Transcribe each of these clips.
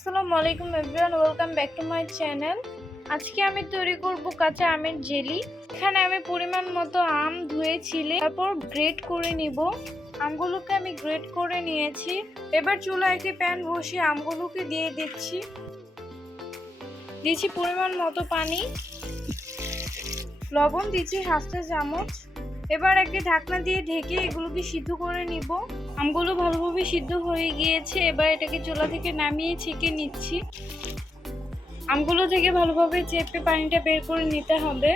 আসসালামু আলাইকুম everyone, welcome back to my channel. আজকে আমি তৈরি করব কাঁচা আমের জেলি। এখানে আমি পরিমাণ মতো আম ধুয়ে ছিলে তারপর গ্রেট করে নিব। আমগুলোকে আমি গ্রেট করে নিয়েছি। এবার চুলায় একটি প্যান বসিয়ে আমগুলোকে দিয়ে দিচ্ছি পরিমাণ মতো পানি, লবণ দিচ্ছি 1/2 চামচ। এবার একটি ঢাকনা দিয়ে ঢেকে এগুলোকে সিদ্ধ করে নিব। আমগুলো ভালোভাবে সিদ্ধ হয়ে গিয়েছে। এবার এটাকে চুলা থেকে নামিয়ে ছেঁকে নিচ্ছি। আমগুলো থেকে ভালোভাবে চেপে পানিটা বের করে নিতে হবে।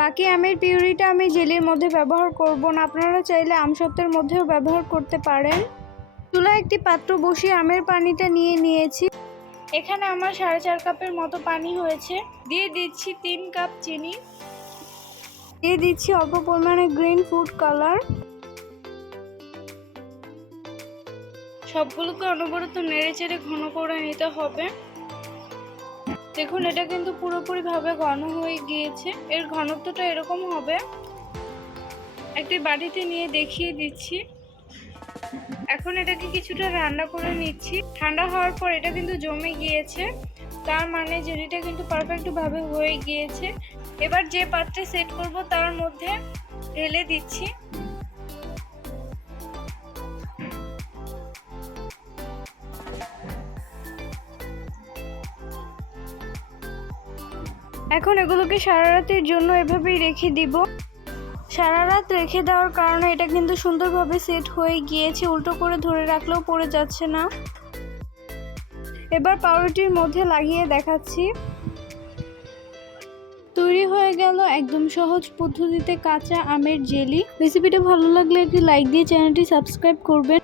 বাকি আমের পিউরিটা আমি জেলির মধ্যে ব্যবহার করব না, আপনারা চাইলে আমসত্ত্বের মধ্যেও ব্যবহার করতে পারেন। চুলায় একটি পাত্র বসিয়ে আমের পানিটা নিয়ে নিয়েছি। এখানে আমার 4.5 কাপের মতো পানি হয়েছে। দিয়ে দিচ্ছি 3 কাপ চিনি, দিয়ে দিচ্ছি অল্প পরিমাণে গ্রিন ফুড কালার। সবগুলোকে অনবরত নেড়েচেড়ে ঘন করে নিতে হবে। দেখুন, এটা কিন্তু পুরোপুরিভাবে ঘন হয়ে গিয়েছে। এর ঘনত্বটা এরকম হবে। একটি বাটিতে নিয়ে দেখিয়ে দিচ্ছি। এখন এটাকে কিছুটা ঠান্ডা করে নিচ্ছি। ঠান্ডা হওয়ার পর এটা কিন্তু জমে গিয়েছে, তার মানে জেলিটা কিন্তু পারফেক্টভাবে হয়ে গিয়েছে। এবার যে পাত্রে সেট করব তার মধ্যে ঢেলে দিচ্ছি। এখন এগুলোকে সারা রাতের জন্য এভাবেই রেখে দিব। সারা রাত রেখে দেওয়ার কারণে এটা কিন্তু সুন্দরভাবে সেট হয়ে গিয়েছে, উল্টো করে ধরে রাখলেও পড়ে যাচ্ছে না। এবার পাউরুটির মধ্যে লাগিয়ে দেখাচ্ছি। তৈরি হয়ে গেল একদম সহজ পদ্ধতিতে কাঁচা আমের জেলি। রেসিপিটা ভালো লাগলে একটি লাইক দিয়ে চ্যানেলটি সাবস্ক্রাইব করবেন।